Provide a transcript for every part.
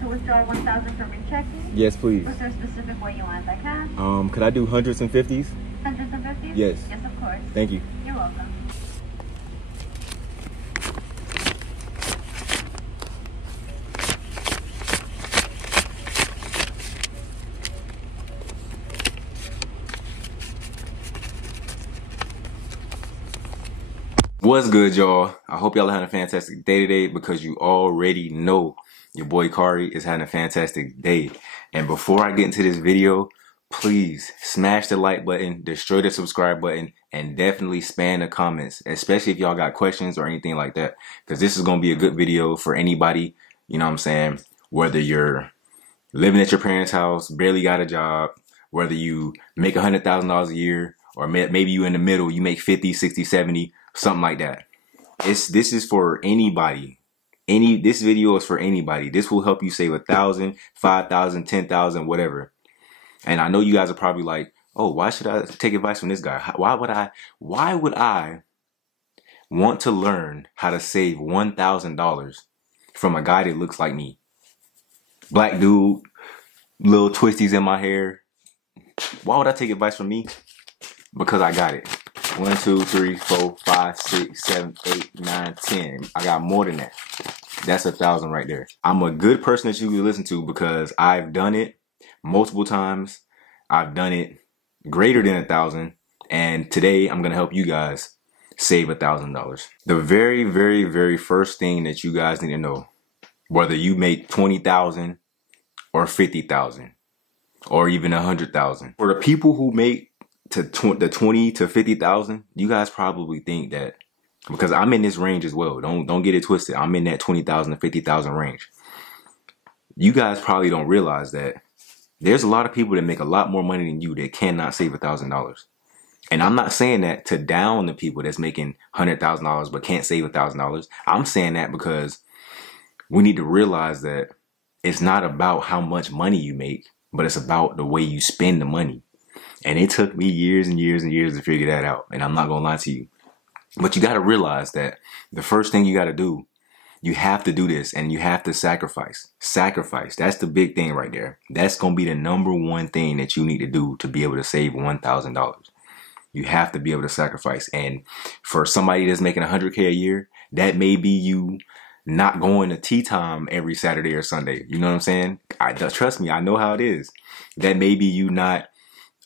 to withdraw 1,000 from your checking? Yes, please. Was there a specific way you want that cash? Could I do hundreds and fifties? Hundreds and fifties? Yes. Yes, of course. Thank you. You're welcome. What's good, y'all? I hope y'all are having a fantastic day today, because you already know your boy Kari is having a fantastic day. And before I get into this video, please smash the like button, destroy the subscribe button, and definitely spam the comments, especially if y'all got questions or anything like that, because this is going to be a good video for anybody, you know what I'm saying, whether you're living at your parents' house, barely got a job, whether you make $100,000 a year, or maybe you in the middle, you make 50, 60, 70, something like that. This is for anybody. This video is for anybody. This will help you save 1,000, 5,000, 10,000, whatever. And I know you guys are probably like, oh, why should I take advice from this guy? Why would I want to learn how to save $1,000 from a guy that looks like me? Black dude, little twisties in my hair. Why would I take advice from me? Because I got it. 1, 2, 3, 4, 5, 6, 7, 8, 9, 10. I got more than that. That's 1,000 right there. I'm a good person that you can listen to, because I've done it multiple times. I've done it greater than 1,000. And today I'm going to help you guys save $1,000. The very, very, very first thing that you guys need to know, whether you make 20,000 or 50,000 or even 100,000, for the people who make the 20 to 50,000, you guys probably think that, because I'm in this range as well. Don't get it twisted. I'm in that 20,000 to 50,000 range. You guys probably don't realize that there's a lot of people that make a lot more money than you that cannot save $1,000. And I'm not saying that to down the people that's making $100,000 but can't save $1,000. I'm saying that because we need to realize that it's not about how much money you make, but it's about the way you spend the money. And it took me years and years and years to figure that out. And I'm not going to lie to you. But you got to realize that the first thing you got to do, you have to do this, and you have to sacrifice. Sacrifice. That's the big thing right there. That's going to be the #1 thing that you need to do to be able to save $1,000. You have to be able to sacrifice. And for somebody that's making 100K a year, that may be you not going to tea time every Saturday or Sunday. You know what I'm saying? Trust me, I know how it is. That may be you not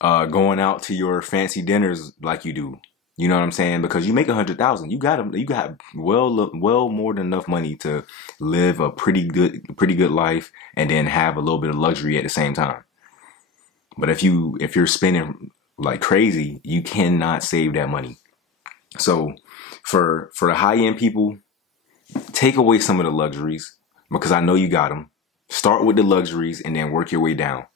going out to your fancy dinners like you do. You know what I'm saying? Because you make 100,000, you got well more than enough money to live a pretty good life, and then have a little bit of luxury at the same time. But if you're spending like crazy, you cannot save that money. So for the high-end people, take away some of the luxuries, because I know you got them. Start with the luxuries and then work your way down.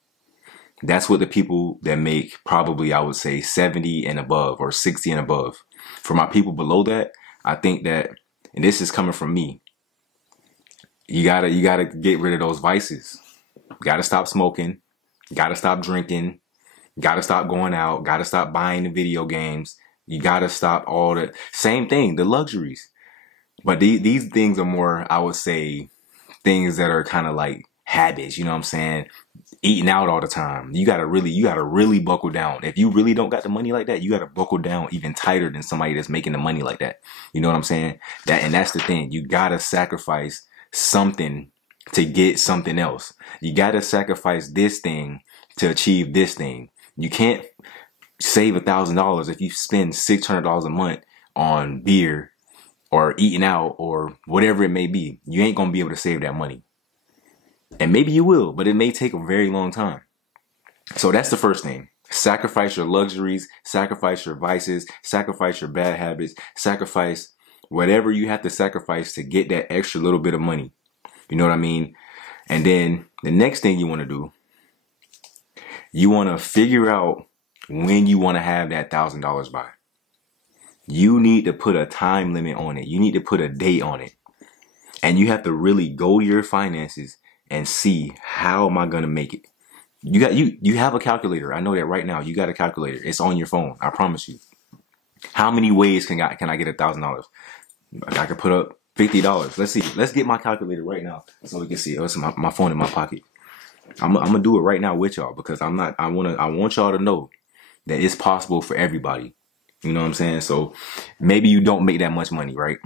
That's what the people that make probably, I would say, 70 and above or 60 and above. For my people below that, I think that, and this is coming from me, you gotta get rid of those vices. You gotta stop smoking, gotta stop drinking, gotta stop going out, gotta stop buying the video games. You gotta stop all the same thing, the luxuries. But these things are more, I would say, things that are kind of like habits, you know what I'm saying? Eating out all the time. You gotta really buckle down. If you really don't got the money like that, you gotta buckle down even tighter than somebody that's making the money like that. You know what I'm saying? That's the thing. You gotta sacrifice something to get something else. You gotta sacrifice this thing to achieve this thing. You can't save $1,000 if you spend $600 a month on beer or eating out or whatever it may be. You ain't gonna be able to save that money. And maybe you will, but it may take a very long time. So that's the first thing. Sacrifice your luxuries, sacrifice your vices, sacrifice your bad habits, sacrifice whatever you have to sacrifice to get that extra little bit of money. You know what I mean? And then the next thing you want to do, you want to figure out when you want to have that $1,000 by. You need to put a time limit on it. You need to put a date on it. And you have to really go to your finances and see, how am I going to make it? You have a calculator. I know that right now. You got a calculator. It's on your phone. I promise you. How many ways can I get $1,000? I could put up $50. Let's see. Let's get my calculator right now so we can see. Oh, it's my phone in my pocket. I'm gonna do it right now with y'all because I want y'all to know that it's possible for everybody. You know what I'm saying? So maybe you don't make that much money, right?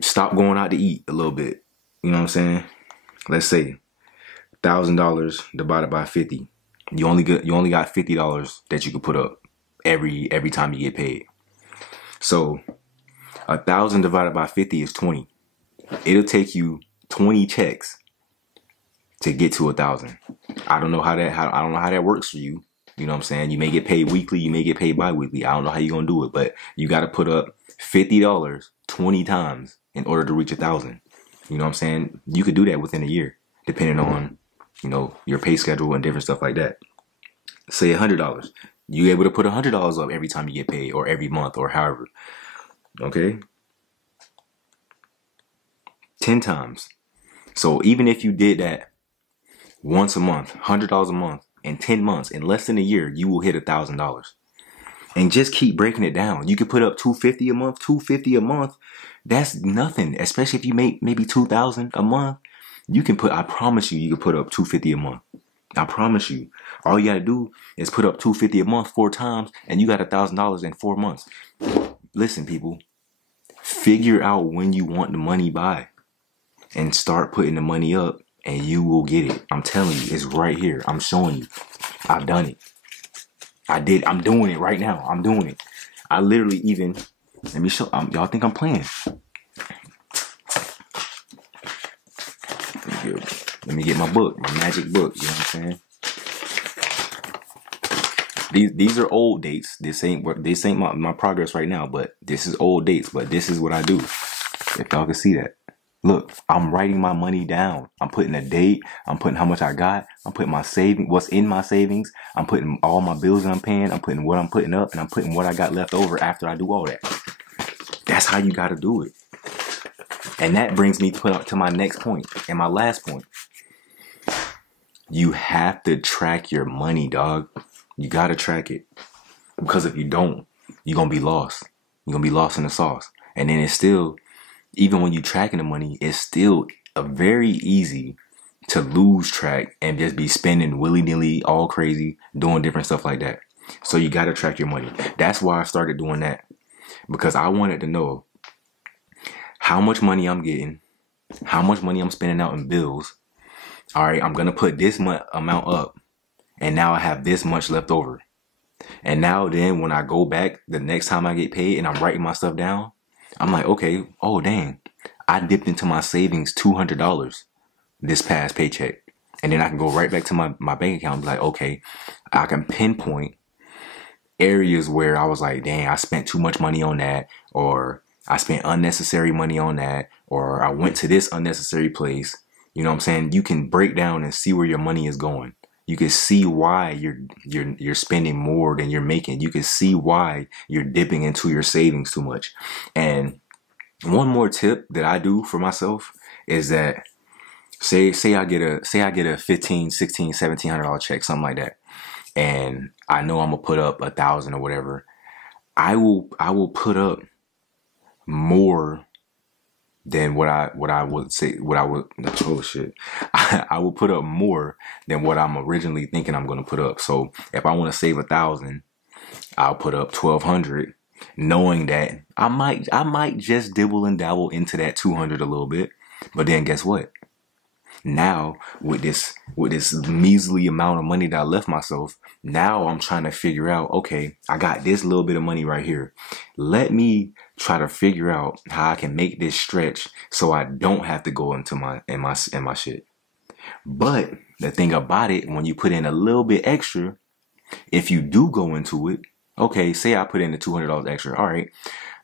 Stop going out to eat a little bit. You know what I'm saying? Let's say $1,000 divided by 50. You only got $50 that you could put up every time you get paid. So 1,000 divided by 50 is 20. It'll take you 20 checks to get to 1,000. I don't know how that works for you. You know what I'm saying? You may get paid weekly, you may get paid bi-weekly. I don't know how you're gonna do it, but you gotta put up $50 20 times in order to reach 1,000. You know what I'm saying? You could do that within a year, depending on, you know, your pay schedule and different stuff like that. Say $100. You able to put $100 up every time you get paid, or every month, or however. Okay? 10 times. So even if you did that once a month, $100 a month, in 10 months, in less than a year, you will hit $1,000. And just keep breaking it down. You could put up $250 a month, $250 a month. That's nothing, especially if you make maybe $2,000 a month. You can put, I promise you, you can put up $250 a month. I promise you. All you gotta do is put up $250 a month 4 times, and you got $1,000 in 4 months. Listen, people, figure out when you want the money by, and start putting the money up, and you will get it. I'm telling you, it's right here. I'm showing you. I've done it. I'm doing it right now. I'm doing it. I literally even, let me show, y'all think I'm playing. Let me get my book, my magic book. You know what I'm saying? These are old dates. This ain't my progress right now, but this is old dates. But this is what I do. If y'all can see that. Look, I'm writing my money down. I'm putting a date. I'm putting how much I got. I'm putting my savings, what's in my savings. I'm putting all my bills that I'm paying. I'm putting what I'm putting up, and I'm putting what I got left over after I do all that. That's how you got to do it. And that brings me to my next point and my last point. You have to track your money, dog. You got to track it. Because if you don't, you're going to be lost. You're going to be lost in the sauce. And then it's still, even when you're tracking the money, it's still very easy to lose track and just be spending willy-nilly, all crazy, doing different stuff like that. So you got to track your money. That's why I started doing that. Because I wanted to know how much money I'm getting, how much money I'm spending out in bills. All right, I'm going to put this amount up, and now I have this much left over. And now then when I go back the next time I get paid and I'm writing my stuff down, I'm like, okay, oh dang, I dipped into my savings $200 this past paycheck. And then I can go right back to my bank account and be like, okay, I can pinpoint areas where I was like, dang, I spent too much money on that, or I spent unnecessary money on that, or I went to this unnecessary place. You know what I'm saying? You can break down and see where your money is going. You can see why you're spending more than you're making. You can see why you're dipping into your savings too much. And one more tip that I do for myself is that say I get a $1,500, $1,600, $1,700 check, something like that, and I know I'm gonna put up 1,000 or whatever. I will put up more than I will put up more than what I'm originally thinking I'm going to put up. So if I want to save 1,000, I'll put up 1,200, knowing that I might just dibble and dabble into that 200 a little bit. But then guess what? Now with this measly amount of money that I left myself, now I'm trying to figure out, okay, I got this little bit of money right here. Let me try to figure out how I can make this stretch so I don't have to go into my shit. But the thing about it, when you put in a little bit extra, if you do go into it, okay, say I put in the $200 extra. All right,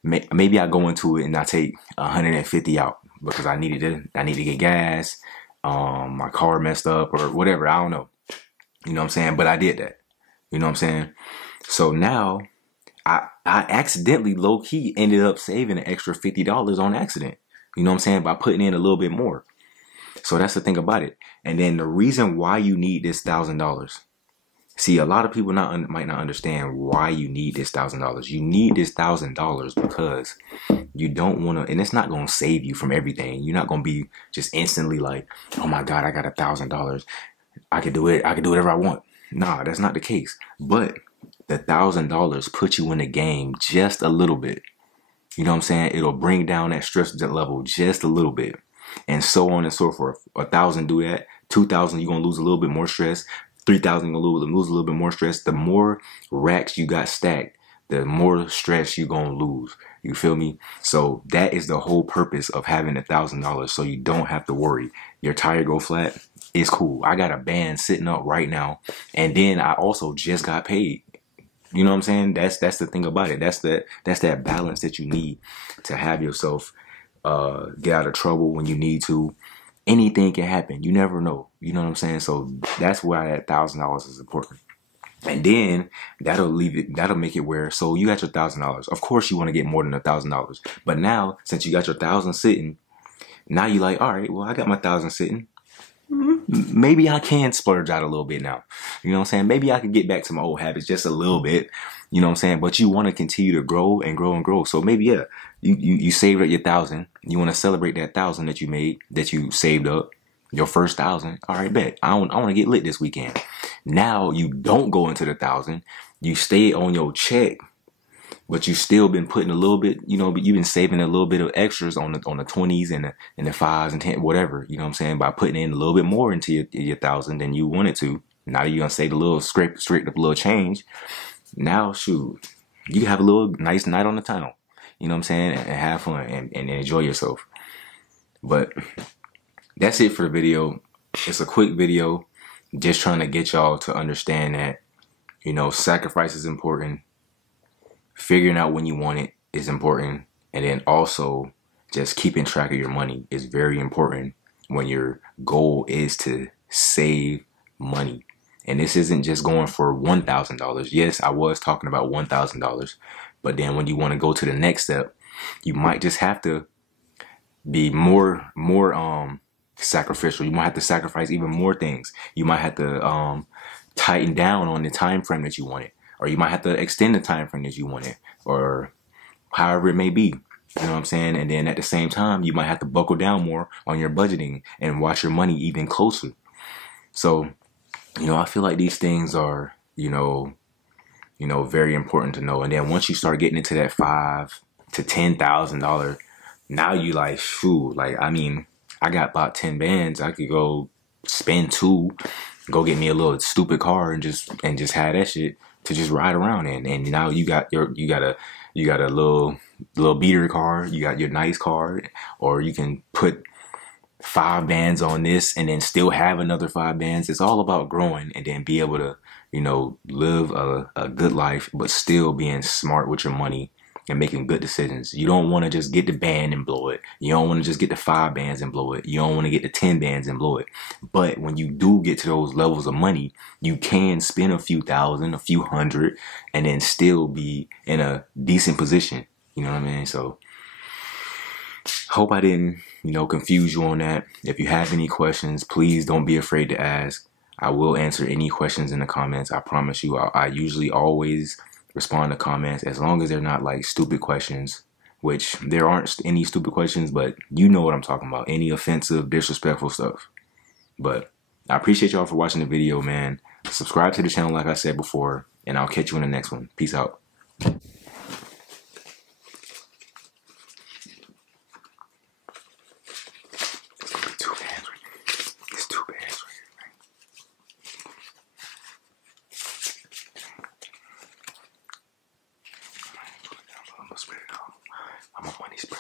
maybe I go into it and I take 150 out because I need to get gas. My car messed up or whatever. I don't know. You know what I'm saying? But I did that. You know what I'm saying? So now I accidentally low-key ended up saving an extra $50 on accident. You know what I'm saying? By putting in a little bit more. So that's the thing about it. And then the reason why you need this $1,000 See, a lot of people might not understand why you need this $1,000. You need this $1,000 because you don't want to, and it's not going to save you from everything. You're not going to be just instantly like, oh my God, I got $1,000. I could do it. I could do whatever I want. Nah, that's not the case. But the $1,000 puts you in the game just a little bit. You know what I'm saying? It'll bring down that stress level just a little bit, and so on and so forth. 1,000 do that. 2,000, you're gonna lose a little bit more stress. 3,000, you're gonna lose a little bit more stress. The more racks you got stacked, the more stress you're gonna lose. You feel me? So that is the whole purpose of having $1,000, so you don't have to worry. Your tire go flat, it's cool. I got a band sitting up right now, and then I also just got paid. You know what I'm saying? That's the thing about it. That's that balance that you need to have yourself get out of trouble when you need to. Anything can happen. You never know. You know what I'm saying? So that's why that $1,000 is important. And then that'll make it where, so you got your $1,000. Of course you want to get more than $1,000. But now, since you got your 1,000 sitting, now you like, all right, well, I got my 1,000 sitting. Maybe I can splurge out a little bit now. You know what I'm saying? Maybe I can get back to my old habits just a little bit. You know what I'm saying? But you want to continue to grow and grow and grow. So maybe, yeah, you saved up your 1,000. You want to celebrate that 1,000 that you made, that you saved up, your first 1,000. All right, bet. I want to get lit this weekend. Now you don't go into the 1,000. You stay on your check, but you still been putting a little bit, you know, but you've been saving a little bit of extras on the 20s and the 5s and 10, whatever, you know what I'm saying, by putting in a little bit more into your 1,000 than you wanted to. Now you're gonna save a little, scrape up a little change. Now, shoot, you can have a little nice night on the tunnel, you know what I'm saying, and have fun and enjoy yourself. But that's it for the video. It's a quick video, just trying to get y'all to understand that, you know, sacrifice is important. Figuring out when you want it is important. And then also just keeping track of your money is very important when your goal is to save money. And this isn't just going for $1,000. Yes, I was talking about $1,000. But then when you want to go to the next step, you might just have to be more sacrificial. You might have to sacrifice even more things. You might have to tighten down on the time frame that you want it. Or you might have to extend the time frame that you want it, or however it may be. You know what I'm saying? And then at the same time, you might have to buckle down more on your budgeting and watch your money even closer. So, you know, I feel like these things are, you know, very important to know. And then once you start getting into that $5,000 to $10,000, now you like, shoot, like, I mean, I got about 10 bands. I could go spend 2, go get me a little stupid car and just have that shit to just ride around in. And now you got a little beater car, you got your nice car, or you can put 5 bands on this and then still have another 5 bands. It's all about growing and then be able to, you know, live a good life, but still being smart with your money and making good decisions. You don't want to just get the band and blow it. You don't want to just get the 5 bands and blow it. You don't want to get the 10 bands and blow it. But when you do get to those levels of money, you can spend a few thousand, a few hundred, and then still be in a decent position. You know what I mean? So hope I didn't, you know, confuse you on that. If you have any questions, please don't be afraid to ask. I will answer any questions in the comments. I promise you. I usually always respond to comments, as long as they're not like stupid questions, which there aren't any stupid questions, but you know what I'm talking about. Any offensive, disrespectful stuff. But I appreciate y'all for watching the video, man. Subscribe to the channel like I said before, and I'll catch you in the next one. Peace out. I'm a money spray.